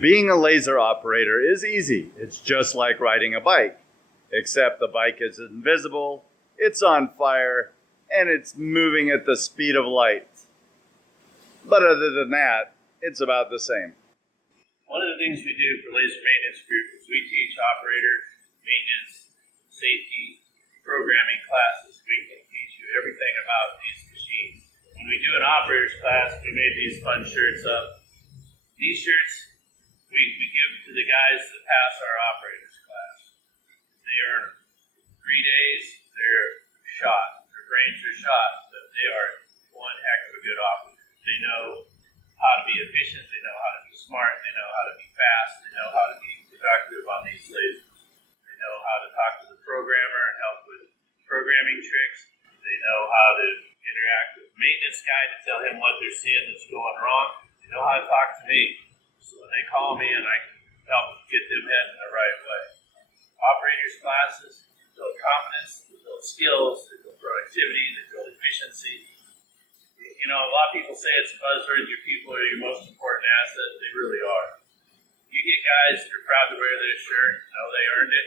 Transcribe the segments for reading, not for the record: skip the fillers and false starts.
Being a laser operator is easy. It's just like riding a bike, except the bike is invisible, it's on fire, and it's moving at the speed of light. But other than that, it's about the same. One of the things we do for Laser Maintenance Group is we teach operator, maintenance, safety, programming classes. We can teach you everything about these machines. When we do an operator's class, we made these fun shirts up. These shirts we give to the guys that pass our operator's class. They earn 3 days, they're shot. Their brains are shot, but they are one heck of a good operator. They know how to be efficient, they know how to be smart, they know how to be fast, they know how to be productive on these lasers. They know how to talk to the programmer and help with programming tricks. They know how to interact with the maintenance guy to tell him what they're seeing that's going wrong. They know how to talk to me. So when they call me and I can help get them heading the right way. Operators classes build competence, they build skills, they build productivity, they build efficiency. You know, a lot of people say it's a buzzword, your people are your most important asset. They really are. You get guys that are proud to wear their shirt, know they earned it,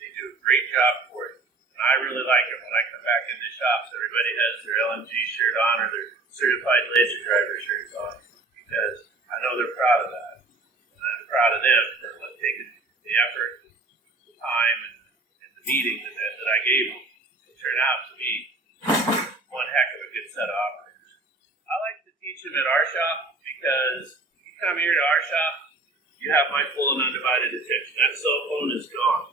they do a great job for it. And I really like it when I come back into shops, everybody has their LMG shirt on or their certified laser driver shirts on, because I know they're proud of that. And I'm proud of them for taking the effort, the time, and the meeting that I gave them to turn out to be one heck of a good set of operators. I like to teach them at our shop because you come here to our shop, you have my full and undivided attention. That cell phone is gone,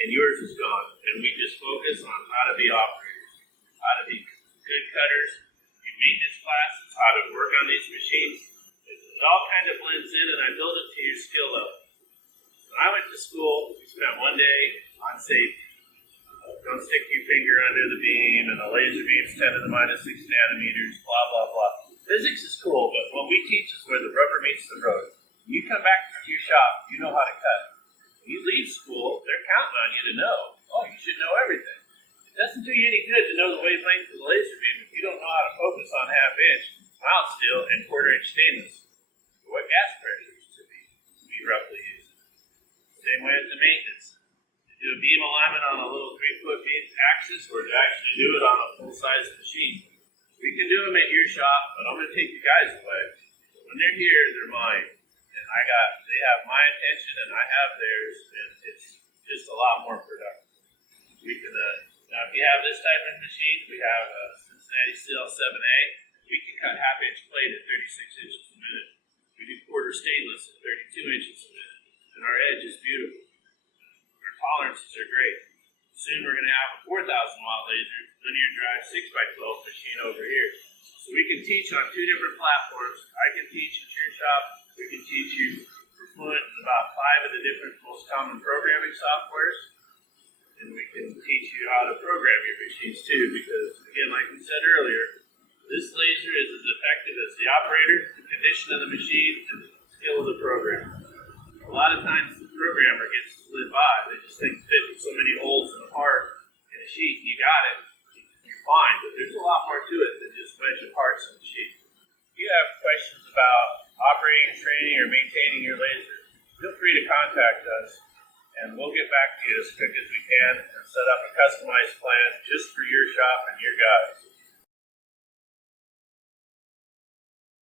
and yours is gone. And we just focus on how to be operators, how to be good cutters, do maintenance classes, how to work on these machines. It all kind of blends in, and I build it to your skill level. When I went to school, we spent one day on safety. Don't stick your finger under the beam, and the laser beam's 10 to the minus 6 nanometers, blah, blah, blah. Physics is cool, but what we teach is where the rubber meets the road. When you come back to your shop, you know how to cut. When you leave school, they're counting on you to know. Oh, you should know everything. It doesn't do you any good to know the wavelength of the laser beam if you don't know how to focus on half-inch, mild steel, and quarter-inch stainless. Or what gas pressures to be roughly used. Same way as the maintenance. Do a beam alignment on a little 3-foot beam axis, or to actually do it on a full-size machine. We can do them at your shop, but I'm going to take you guys away. When they're here, they're mine. And they have my attention and I have theirs, and it's just a lot more productive. We can, now if you have this type of machine, we have a Cincinnati CL7A. We can cut half-inch plate at 36 inches a minute. We do quarter stainless at 32 inches a minute. And our edge is beautiful. Tolerances are great. Soon we're going to have a 4,000 watt laser linear drive 6x12 machine over here. So we can teach on 2 different platforms. I can teach at your shop. We can teach you for Fluent in about 5 of the different most common programming softwares. And we can teach you how to program your machines too, because again, like we said earlier, this laser is as effective as the operator, the condition of the machine, and the skill of the programmer. A lot of times the programmer gets slid by. They just think fitting so many holes in a part in a sheet, you got it, you're fine. But there's a lot more to it than just a bunch of parts in the sheet. If you have questions about operating, training, or maintaining your laser, feel free to contact us, and we'll get back to you as quick as we can and set up a customized plan just for your shop and your guys.